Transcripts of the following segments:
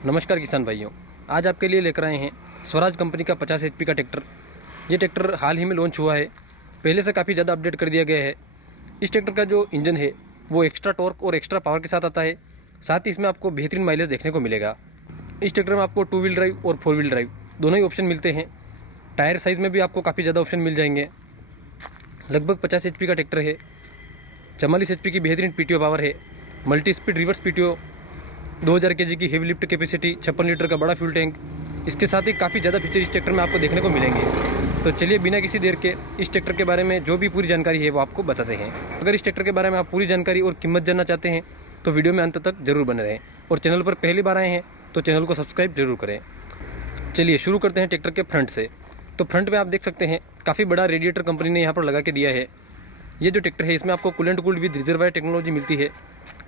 नमस्कार किसान भाइयों, आज आपके लिए लेकर आए हैं स्वराज कंपनी का 50 HP का ट्रैक्टर। ये ट्रैक्टर हाल ही में लॉन्च हुआ है, पहले से काफ़ी ज़्यादा अपडेट कर दिया गया है। इस ट्रैक्टर का जो इंजन है वो एक्स्ट्रा टॉर्क और एक्स्ट्रा पावर के साथ आता है, साथ ही इसमें आपको बेहतरीन माइलेज देखने को मिलेगा। इस ट्रैक्टर में आपको 2 व्हील ड्राइव और 4 व्हील ड्राइव दोनों ही ऑप्शन मिलते हैं। टायर साइज़ में भी आपको काफ़ी ज़्यादा ऑप्शन मिल जाएंगे। लगभग 50 HP का ट्रैक्टर है, 44 HP की बेहतरीन PTO पावर है, multi speed reverse PTO, 2000 kg की हेवी लिफ्ट कैपेसिटी, 56 लीटर का बड़ा फ्यूल टैंक। इसके साथ ही काफ़ी ज़्यादा फीचर इस ट्रैक्टर में आपको देखने को मिलेंगे। तो चलिए बिना किसी देर के इस ट्रैक्टर के बारे में जो भी पूरी जानकारी है वो आपको बताते हैं। अगर इस ट्रैक्टर के बारे में आप पूरी जानकारी और कीमत जानना चाहते हैं तो वीडियो में अंत तक जरूर बने रहें, और चैनल पर पहली बार आए हैं तो चैनल को सब्सक्राइब जरूर करें। चलिए शुरू करते हैं ट्रैक्टर के फ्रंट से। तो फ्रंट में आप देख सकते हैं काफ़ी बड़ा रेडिएटर कंपनी ने यहाँ पर लगा के दिया है। ये जो ट्रैक्टर है इसमें आपको coolant cooled with reservoir technology मिलती है।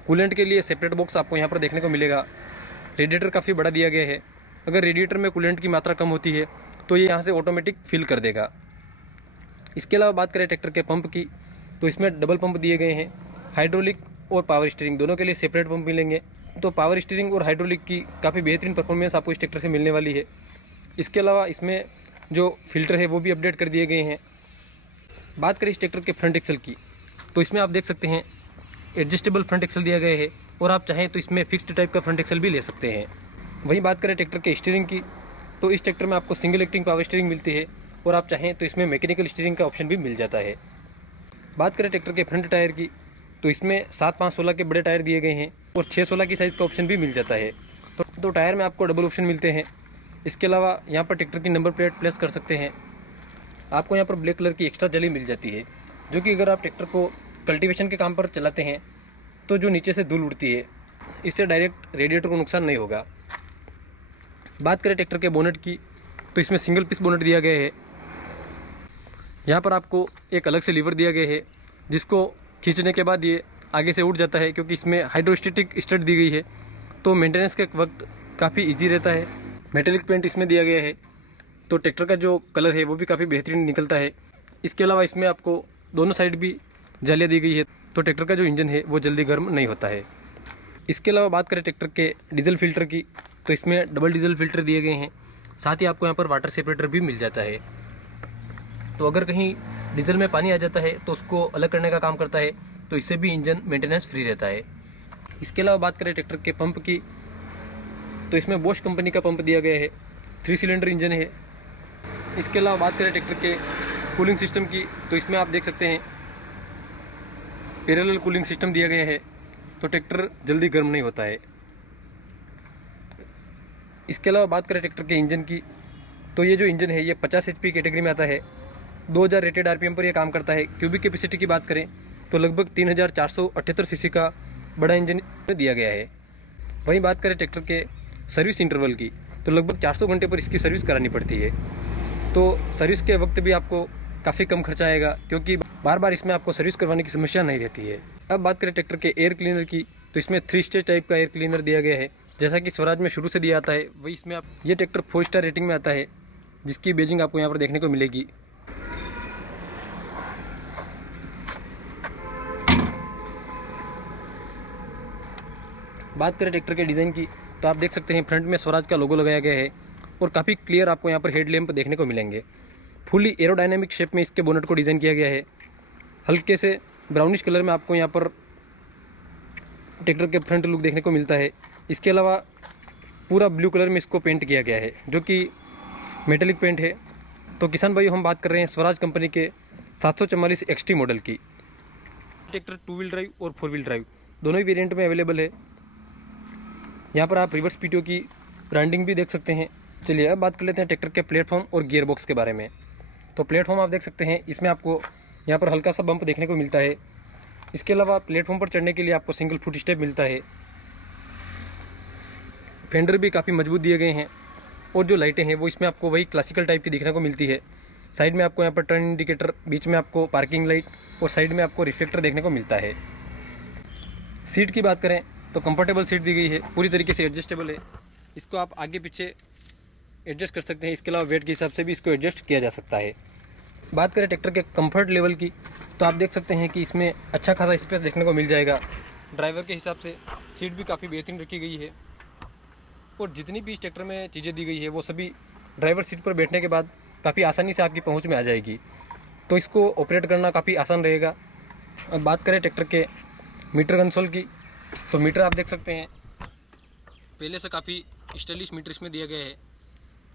कूलेंट के लिए सेपरेट बॉक्स आपको यहाँ पर देखने को मिलेगा। रेडिएटर काफ़ी बड़ा दिया गया है, अगर रेडिएटर में कूलेंट की मात्रा कम होती है तो ये यहाँ से ऑटोमेटिक फिल कर देगा। इसके अलावा बात करें ट्रैक्टर के पंप की, तो इसमें डबल पंप दिए गए हैं। हाइड्रोलिक और पावर स्टीयरिंग दोनों के लिए सेपरेट पंप मिलेंगे। तो पावर स्टीयरिंग और हाइड्रोलिक की काफ़ी बेहतरीन परफॉर्मेंस आपको इस ट्रैक्टर से मिलने वाली है। इसके अलावा इसमें जो फिल्टर है वो भी अपडेट कर दिए गए हैं। बात करें इस ट्रैक्टर के फ्रंट एक्सल की, तो इसमें आप देख सकते हैं एडजस्टेबल फ्रंट एक्सल दिया गया है, और आप चाहें तो इसमें फिक्स्ड टाइप का फ्रंट एक्सल भी ले सकते हैं। वहीं बात करें ट्रैक्टर के स्टीयरिंग की, तो इस ट्रैक्टर में आपको सिंगल एक्टिंग पावर स्टीयरिंग मिलती है, और आप चाहें तो इसमें मैकेनिकल स्टीयरिंग का ऑप्शन भी मिल जाता है। बात करें ट्रैक्टर के फ्रंट टायर की, तो इसमें 7-5-16 के बड़े टायर दिए गए हैं, और 6-16 की साइज़ का ऑप्शन भी मिल जाता है। तो टायर में आपको डबल ऑप्शन मिलते हैं। इसके अलावा यहाँ पर ट्रैक्टर की नंबर प्लेट प्लेस कर सकते हैं। आपको यहाँ पर ब्लैक कलर की एक्स्ट्रा जली मिल जाती है, जो कि अगर आप ट्रैक्टर को कल्टीवेशन के काम पर चलाते हैं तो जो नीचे से धूल उड़ती है, इससे डायरेक्ट रेडिएटर को नुकसान नहीं होगा। बात करें ट्रैक्टर के बोनेट की, तो इसमें सिंगल पीस बोनेट दिया गया है। यहाँ पर आपको एक अलग से लीवर दिया गया है, जिसको खींचने के बाद ये आगे से उठ जाता है, क्योंकि इसमें हाइड्रोस्टेटिक स्टड दी गई है, तो मेंटेनेंस के वक्त काफ़ी ईजी रहता है। मेटेलिक पेंट इसमें दिया गया है, तो ट्रैक्टर का जो कलर है वो भी काफ़ी बेहतरीन निकलता है। इसके अलावा इसमें आपको दोनों साइड भी जालियाँ दी गई है, तो ट्रैक्टर का जो इंजन है वो जल्दी गर्म नहीं होता है। इसके अलावा बात करें ट्रैक्टर के डीजल फिल्टर की, तो इसमें डबल डीजल फिल्टर दिए गए हैं, साथ ही आपको यहाँ पर वाटर सेपरेटर भी मिल जाता है। तो अगर कहीं डीजल में पानी आ जाता है तो उसको अलग करने का काम करता है, तो इससे भी इंजन मेंटेनेंस फ्री रहता है। इसके अलावा बात करें ट्रैक्टर के पंप की, तो इसमें बोश कंपनी का पंप दिया गया है, 3 सिलेंडर इंजन है। इसके अलावा बात करें ट्रैक्टर के कूलिंग सिस्टम की, तो इसमें आप देख सकते हैं पैरेलल कूलिंग सिस्टम दिया गया है, तो ट्रैक्टर जल्दी गर्म नहीं होता है। इसके अलावा बात करें ट्रैक्टर के इंजन की, तो ये जो इंजन है ये 50 HP कैटेगरी में आता है। 2000 रेटेड RPM पर यह काम करता है। क्यूबिक कैपेसिटी की बात करें तो लगभग 3478 cc का बड़ा इंजन दिया गया है। वहीं बात करें ट्रैक्टर के सर्विस इंटरवल की, तो लगभग 400 घंटे पर इसकी सर्विस करानी पड़ती है। तो सर्विस के वक्त भी आपको काफ़ी कम खर्चा आएगा, क्योंकि बार बार इसमें आपको सर्विस करवाने की समस्या नहीं रहती है। अब बात करें ट्रैक्टर के एयर क्लीनर की, तो इसमें 3 स्टेज टाइप का एयर क्लीनर दिया गया है, जैसा कि स्वराज में शुरू से दिया आता है वही इसमें आप ये ट्रैक्टर 4 स्टार रेटिंग में आता है, जिसकी बेजिंग आपको यहाँ पर देखने को मिलेगी। बात करें ट्रैक्टर के डिज़ाइन की, तो आप देख सकते हैं फ्रंट में स्वराज का लोगो लगाया गया है, और काफ़ी क्लियर आपको यहाँ पर हेडलैम्प देखने को मिलेंगे। फुली एरोडायनेमिक शेप में इसके बोनेट को डिज़ाइन किया गया है। हल्के से ब्राउनिश कलर में आपको यहाँ पर ट्रैक्टर के फ्रंट लुक देखने को मिलता है। इसके अलावा पूरा ब्लू कलर में इसको पेंट किया गया है, जो कि मेटेलिक पेंट है। तो किसान भाई हम बात कर रहे हैं स्वराज कंपनी के 744 XT मॉडल की। ट्रैक्टर 2 व्हील ड्राइव और 4 व्हील ड्राइव दोनों ही वेरिएंट में अवेलेबल है। यहाँ पर आप रिवर्स PTO की ब्रांडिंग भी देख सकते हैं। चलिए अब बात कर लेते हैं ट्रैक्टर के प्लेटफॉर्म और गियर बॉक्स के बारे में। तो प्लेटफॉर्म आप देख सकते हैं, इसमें आपको यहाँ पर हल्का सा बम्प देखने को मिलता है। इसके अलावा प्लेटफॉर्म पर चढ़ने के लिए आपको सिंगल फुट स्टेप मिलता है। फेंडर भी काफ़ी मजबूत दिए गए हैं, और जो लाइटें हैं वो इसमें आपको वही क्लासिकल टाइप की देखने को मिलती है। साइड में आपको यहाँ पर टर्न इंडिकेटर, बीच में आपको पार्किंग लाइट, और साइड में आपको रिफ्लेक्टर देखने को मिलता है। सीट की बात करें तो कंफर्टेबल सीट दी गई है, पूरी तरीके से एडजस्टेबल है। इसको आप आगे पीछे एडजस्ट कर सकते हैं। इसके अलावा वेट के हिसाब से भी इसको एडजस्ट किया जा सकता है। बात करें ट्रैक्टर के कंफर्ट लेवल की, तो आप देख सकते हैं कि इसमें अच्छा खासा स्पेस देखने को मिल जाएगा। ड्राइवर के हिसाब से सीट भी काफ़ी बेहतरीन रखी गई है, और जितनी भी इस ट्रैक्टर में चीज़ें दी गई है वो सभी ड्राइवर सीट पर बैठने के बाद काफ़ी आसानी से आपकी पहुंच में आ जाएगी, तो इसको ऑपरेट करना काफ़ी आसान रहेगा। अब बात करें ट्रैक्टर के मीटर कंसोल की, तो मीटर आप देख सकते हैं पहले से काफ़ी स्टाइलिश मीटर इसमें दिया गया है।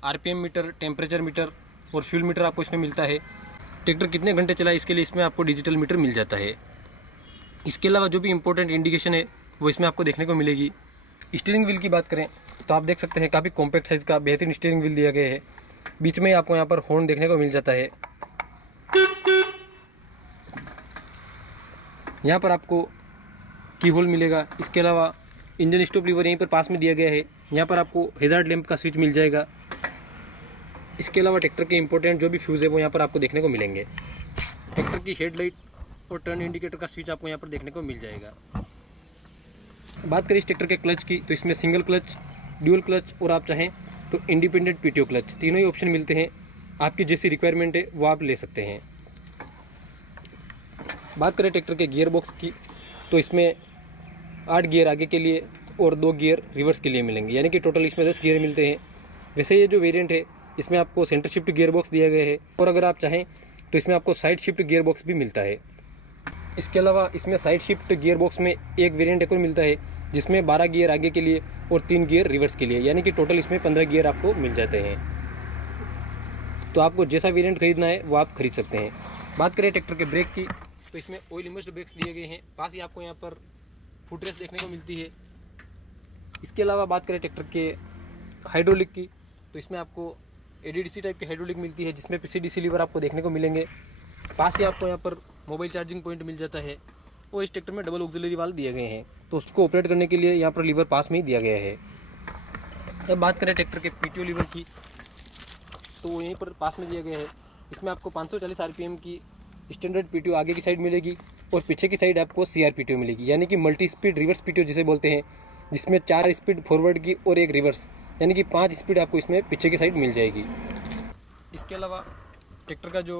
आरपीएम मीटर, टेम्परेचर मीटर और फ्यूल मीटर आपको इसमें मिलता है। ट्रैक्टर कितने घंटे चला इसके लिए इसमें आपको डिजिटल मीटर मिल जाता है। इसके अलावा जो भी इंपॉर्टेंट इंडिकेशन है वो इसमें आपको देखने को मिलेगी। स्टीयरिंग व्हील की बात करें तो आप देख सकते हैं काफ़ी कॉम्पैक्ट साइज़ का बेहतरीन स्टीयरिंग व्हील दिया गया है। बीच में आपको यहाँ पर हॉर्न देखने को मिल जाता है। यहाँ पर आपको की होल मिलेगा। इसके अलावा इंजन स्टॉप लीवर यहीं पर पास में दिया गया है। यहाँ पर आपको हैजार्ड लैंप का स्विच मिल जाएगा। इसके अलावा ट्रैक्टर के इंपॉर्टेंट जो भी फ्यूज़ है वो यहाँ पर आपको देखने को मिलेंगे। ट्रैक्टर की हेडलाइट और टर्न इंडिकेटर का स्विच आपको यहाँ पर देखने को मिल जाएगा। बात करें इस ट्रैक्टर के क्लच की, तो इसमें सिंगल क्लच, ड्यूल क्लच और आप चाहें तो इंडिपेंडेंट पीटीओ क्लच, तीनों ही ऑप्शन मिलते हैं। आपकी जैसी रिक्वायरमेंट है वो आप ले सकते हैं। बात करें ट्रैक्टर के गियर बॉक्स की, तो इसमें 8 गियर आगे के लिए और 2 गियर रिवर्स के लिए मिलेंगे, यानी कि टोटल इसमें 10 गियर मिलते हैं। वैसे ये जो वेरिएंट है इसमें आपको सेंटर शिफ्ट गियर बॉक्स दिया गया है, और अगर आप चाहें तो इसमें आपको साइड शिफ्ट गियर बॉक्स भी मिलता है। इसके अलावा इसमें साइड शिफ्ट गियर बॉक्स में एक वेरिएंट एक और मिलता है जिसमें 12 गियर आगे के लिए और 3 गियर रिवर्स के लिए, यानी कि टोटल इसमें 15 गियर आपको मिल जाते हैं। तो आपको जैसा वेरिएंट खरीदना है वो आप खरीद सकते हैं। बात करें ट्रैक्टर के ब्रेक की, तो इसमें ऑयल इमर्स्ड ब्रेक्स दिए गए हैं। पास ही आपको यहाँ पर फुट रेस्ट देखने को मिलती है। इसके अलावा बात करें ट्रैक्टर के हाइड्रोलिक की, तो इसमें आपको एडीडीसी टाइप की हाइड्रोलिक मिलती है जिसमें पीसीडीसी लीवर आपको देखने को मिलेंगे। पास ही आपको यहाँ पर मोबाइल चार्जिंग पॉइंट मिल जाता है, और इस ट्रैक्टर में डबल ऑक्सिलरी वाल्व दिए गए हैं, तो उसको ऑपरेट करने के लिए यहाँ पर लीवर पास में ही दिया गया है। अब बात करें ट्रैक्टर के पीटीओ लीवर की, तो वो यहीं पर पास में दिया गया है। इसमें आपको 540 आरपीएम की स्टैंडर्ड पीटीओ आगे की साइड मिलेगी, और पीछे की साइड आपको सीआर पीटीओ मिलेगी, यानी कि मल्टी स्पीड रिवर्स पीटीओ जिसे बोलते हैं, जिसमें 4 स्पीड फॉरवर्ड की और 1 रिवर्स, यानी कि 5 स्पीड आपको इसमें पीछे की साइड मिल जाएगी। इसके अलावा ट्रैक्टर का जो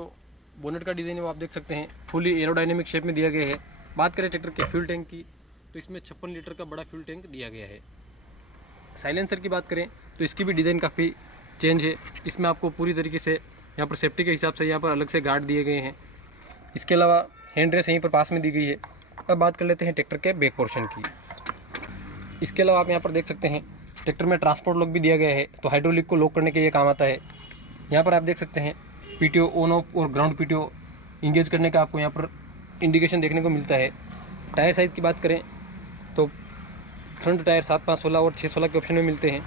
बोनेट का डिज़ाइन है वो आप देख सकते हैं फुली एरोडायनेमिक शेप में दिया गया है। बात करें ट्रैक्टर के फ्यूल टैंक की, तो इसमें 56 लीटर का बड़ा फ्यूल टैंक दिया गया है। साइलेंसर की बात करें तो इसकी भी डिज़ाइन काफ़ी चेंज है। इसमें आपको पूरी तरीके से यहाँ पर सेफ्टी के हिसाब से यहाँ पर अलग से गार्ड दिए गए हैं। इसके अलावा हैंड रेस यहीं पर पास में दी गई है। अब बात कर लेते हैं ट्रैक्टर के बैक पोर्शन की। इसके अलावा आप यहाँ पर देख सकते हैं ट्रैक्टर में ट्रांसपोर्ट लॉक भी दिया गया है, तो हाइड्रोलिक को लॉक करने के लिए काम आता है। यहाँ पर आप देख सकते हैं पीटीओ ऑन ऑफ और ग्राउंड पीटीओ इंगेज करने का आपको यहाँ पर इंडिकेशन देखने को मिलता है। टायर साइज़ की बात करें तो फ्रंट टायर 7, 5, 16 और 6, 16 के ऑप्शन में मिलते हैं।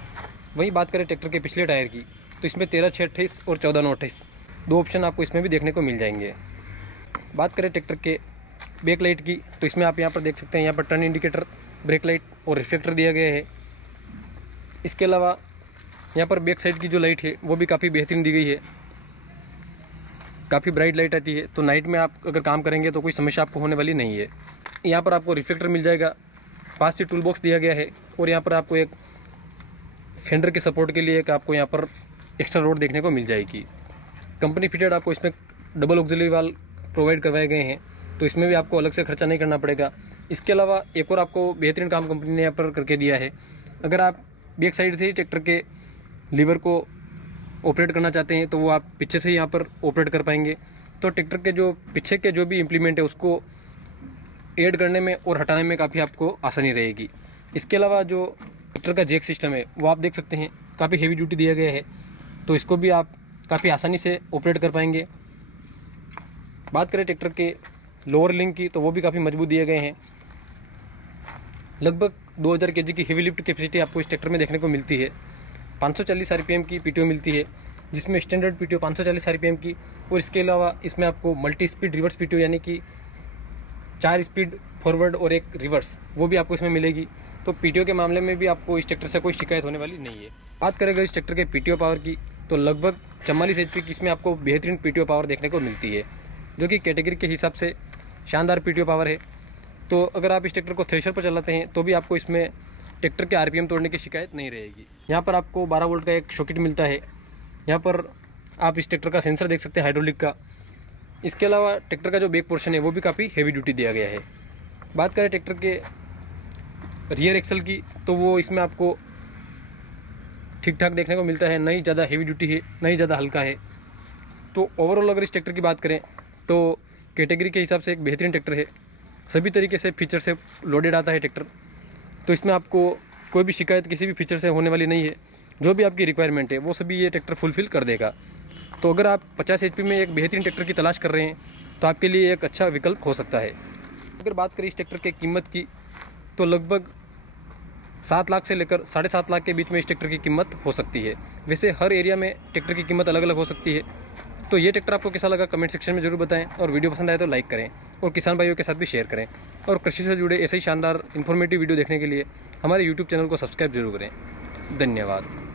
वहीं बात करें ट्रैक्टर के पिछले टायर की, तो इसमें 13, 6, 28 और 14, 9, 28 दो ऑप्शन आपको इसमें भी देखने को मिल जाएंगे। बात करें ट्रैक्टर के बैक लाइट की, तो इसमें आप यहाँ पर देख सकते हैं यहाँ पर टर्न इंडिकेटर, ब्रेक लाइट और रिफ्लेक्टर दिया गया है। इसके अलावा यहाँ पर बैक साइड की जो लाइट है वो भी काफ़ी बेहतरीन दी गई है, काफ़ी ब्राइट लाइट आती है, तो नाइट में आप अगर काम करेंगे तो कोई समस्या आपको होने वाली नहीं है। यहाँ पर आपको रिफ्लेक्टर मिल जाएगा, पास से टूल बॉक्स दिया गया है, और यहाँ पर आपको एक फेंडर के सपोर्ट के लिए एक आपको यहाँ पर एक्स्ट्रा रोड देखने को मिल जाएगी। कंपनी फिटेड आपको इसमें डबल ऑक्सिलरी वाल्व प्रोवाइड करवाए गए हैं, तो इसमें भी आपको अलग से खर्चा नहीं करना पड़ेगा। इसके अलावा एक और आपको बेहतरीन काम कंपनी ने यहाँ पर करके दिया है। अगर आप बैक साइड से ही ट्रैक्टर के लीवर को ऑपरेट करना चाहते हैं तो वो आप पीछे से ही यहाँ पर ऑपरेट कर पाएंगे। तो ट्रैक्टर के जो पीछे के जो भी इम्प्लीमेंट है उसको ऐड करने में और हटाने में काफ़ी आपको आसानी रहेगी। इसके अलावा जो ट्रैक्टर का जैक सिस्टम है वो आप देख सकते हैं काफ़ी हेवी ड्यूटी दिया गया है, तो इसको भी आप काफ़ी आसानी से ऑपरेट कर पाएंगे। बात करें ट्रैक्टर के लोअर लिंक की, तो वो भी काफ़ी मजबूत दिए गए हैं। लगभग 2000 kg की हेवी लिफ्ट कैपेसिटी आपको इस ट्रैक्टर में देखने को मिलती है। 540 आरपीएम की पीटीओ मिलती है, जिसमें स्टैंडर्ड पीटीओ 540 आरपीएम की, और इसके अलावा इसमें आपको मल्टी स्पीड रिवर्स पीटीओ यानी कि 4 स्पीड फॉरवर्ड और 1 रिवर्स वो भी आपको इसमें मिलेगी। तो पीटीओ के मामले में भी आपको इस ट्रैक्टर से कोई शिकायत होने वाली नहीं है। बात करें अगर इस ट्रैक्टर के पीटीओ पावर की, तो लगभग 44 HP की इसमें आपको बेहतरीन पीटीओ पावर देखने को मिलती है, जो कि कैटेगरी के हिसाब से शानदार पीटीओ पावर है। तो अगर आप इस ट्रैक्टर को थ्रेशर पर चलाते हैं तो भी आपको इसमें ट्रैक्टर के आरपीएम तोड़ने की शिकायत नहीं रहेगी। यहाँ पर आपको 12 वोल्ट का एक सॉकेट मिलता है। यहाँ पर आप इस ट्रैक्टर का सेंसर देख सकते हैं हाइड्रोलिक का। इसके अलावा ट्रैक्टर का जो बैक पोर्शन है वो भी काफ़ी हेवी ड्यूटी दिया गया है। बात करें ट्रैक्टर के रियर एक्सल की, तो वो इसमें आपको ठीक ठाक देखने को मिलता है, ना ही ज़्यादा हेवी ड्यूटी है, ना ही ज़्यादा हल्का है। तो ओवरऑल अगर इस ट्रैक्टर की बात करें तो कैटेगरी के हिसाब से एक बेहतरीन ट्रैक्टर है। सभी तरीके से फीचर से लोडेड आता है ट्रैक्टर। तो इसमें आपको कोई भी शिकायत किसी भी फीचर से होने वाली नहीं है। जो भी आपकी रिक्वायरमेंट है वो सभी ये ट्रैक्टर फुलफिल कर देगा। तो अगर आप 50 HP में एक बेहतरीन ट्रैक्टर की तलाश कर रहे हैं तो आपके लिए एक अच्छा विकल्प हो सकता है। अगर बात करें इस ट्रैक्टर की कीमत की तो लगभग 7 लाख से लेकर 7.5 लाख के बीच में इस ट्रैक्टर की कीमत हो सकती है। वैसे हर एरिया में ट्रैक्टर की कीमत अलग अलग हो सकती है। तो ये ट्रैक्टर आपको कैसा लगा कमेंट सेक्शन में जरूर बताएं, और वीडियो पसंद आए तो लाइक करें और किसान भाइयों के साथ भी शेयर करें। और कृषि से जुड़े ऐसे ही शानदार इन्फॉर्मेटिव वीडियो देखने के लिए हमारे यूट्यूब चैनल को सब्सक्राइब जरूर करें। धन्यवाद।